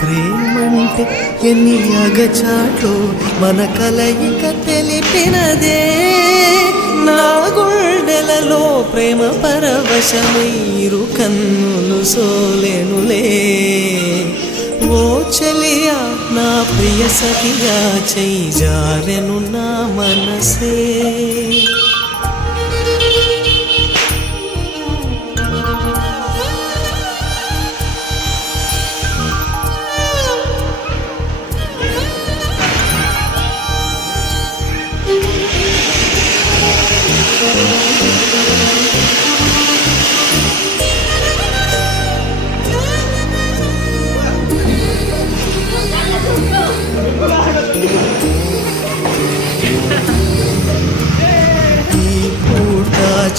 ప్రేమంటే ఎన్ని అగచాట్లో మన కలయిక తెలిపినదే. నా గుండెలలో ప్రేమ పరవశమైరు కన్నులు సోలెనులే. ఓ చెలియా నా ప్రియ సఖియా చెయ్యి జారెను నా మనసే.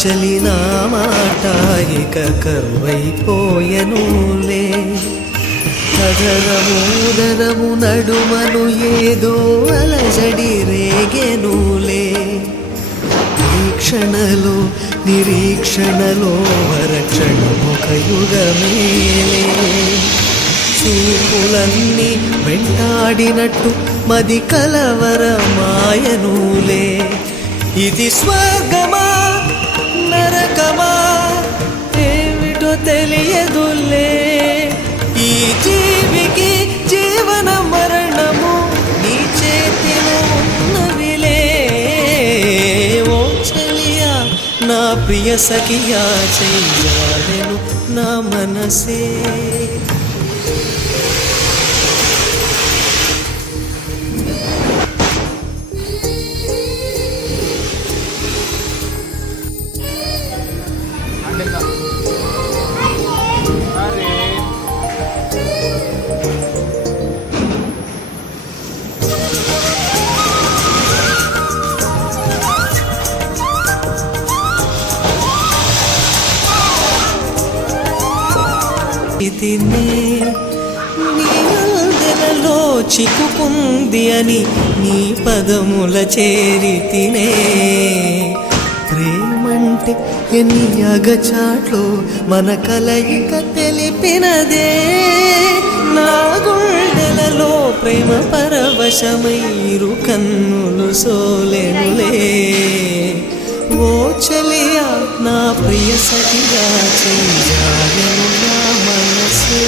చలినా మాట ఇక కరువైపోయెనులే. కదరము నడుమను ఏదో అలజడి రేగెనులే. ఈ క్షణలో నిరీక్షణలో వరక్షణమొక యుగమేలే. చూపులన్నీ వెంటాడినట్టు మది కలవరమాయనులే. ఇది స్వర్గమా నరకమా ఏమిటో తెలియదులే. ఈ జీవికి జీవన మరణము నీ చేతిలో ఉన్నవిలే. ఓ చెలియా నా ప్రియ సఖియా చెయ్యాలెను నా మనసే. నీ అందెలలో చిక్కుకుంది అని నీ పదముల చేరితినే. ప్రేమంటే ఎన్ని అగచాట్లో మన కలయిక తెలిపినదే. నా గుండెలలో ప్రేమ పరవశమైరు కన్నులు సోలెనులే. ఓ చెలియా నా ప్రియ సఖియా చెయ్యాలెను నా మనసే.